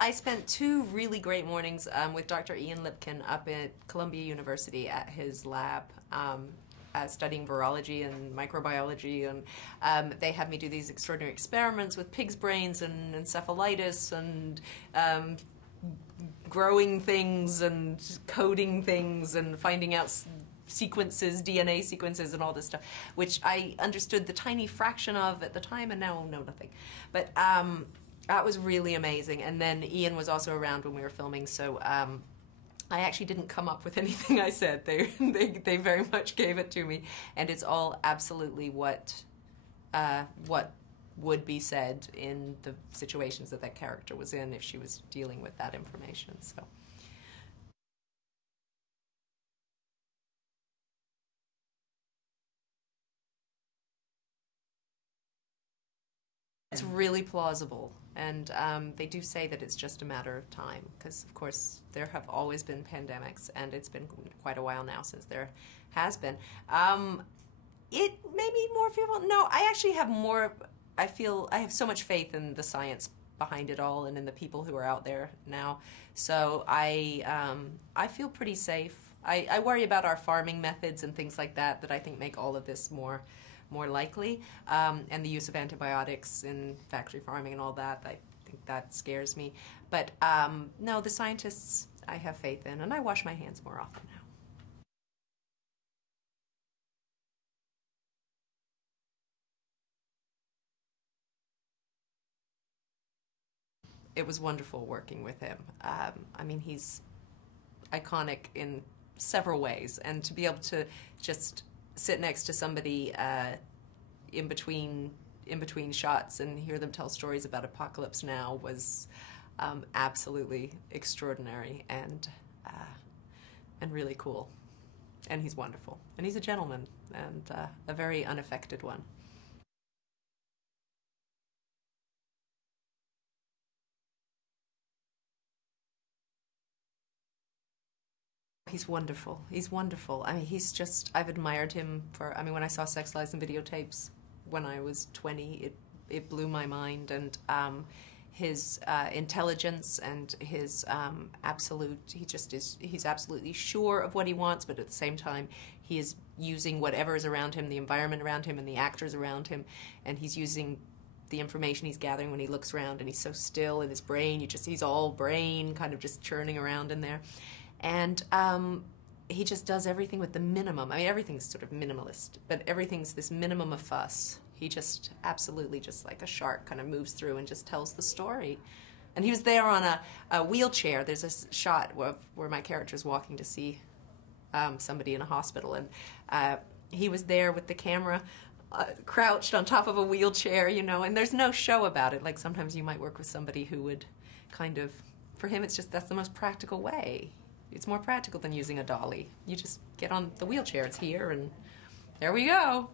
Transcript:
I spent 2 really great mornings with Dr. Ian Lipkin up at Columbia University at his lab, studying virology and microbiology, and they had me do these extraordinary experiments with pigs' brains and encephalitis and growing things and coding things and finding out sequences, DNA sequences and all this stuff, which I understood the tiny fraction of at the time and now know nothing. But that was really amazing. And then Ian was also around when we were filming, so I actually didn't come up with anything I said. They very much gave it to me, and it's all absolutely what would be said in the situations that that character was in if she was dealing with that information. So. It's really plausible, and they do say that it's just a matter of time, because of course there have always been pandemics, and it's been quite a while now since there has been. It may be more fearful. No, I actually have more, I have so much faith in the science behind it all and in the people who are out there now. So I feel pretty safe. I worry about our farming methods and things like that I think make all of this more likely, and the use of antibiotics in factory farming and all that. I think that scares me. But no, the scientists I have faith in, and I wash my hands more often now. It was wonderful working with him. I mean, he's iconic in several ways, and to be able to just sit next to somebody in between shots and hear them tell stories about Apocalypse Now was absolutely extraordinary and really cool. And he's wonderful, and he's a gentleman, and a very unaffected one. He's wonderful. He's wonderful. I mean, he's just, I've admired him for, I mean, when I saw Sex, Lies, and Videotapes when I was 20, it blew my mind. And his intelligence and his he's absolutely sure of what he wants, but at the same time, he is using whatever is around him, the environment around him and the actors around him, and he's using the information he's gathering when he looks around, and he's so still in his brain. He's all brain, kind of just churning around in there. And he just does everything with the minimum. I mean, everything's sort of minimalist, but everything's this minimum of fuss. He just absolutely, just like a shark, kind of moves through and just tells the story. And he was there on a wheelchair. There's a shot where my character's walking to see somebody in a hospital, and he was there with the camera crouched on top of a wheelchair, you know, and there's no show about it. Like sometimes you might work with somebody who would kind of, for him it's just, that's the most practical way. It's more practical than using a dolly. You just get on the wheelchair, it's here, and there we go.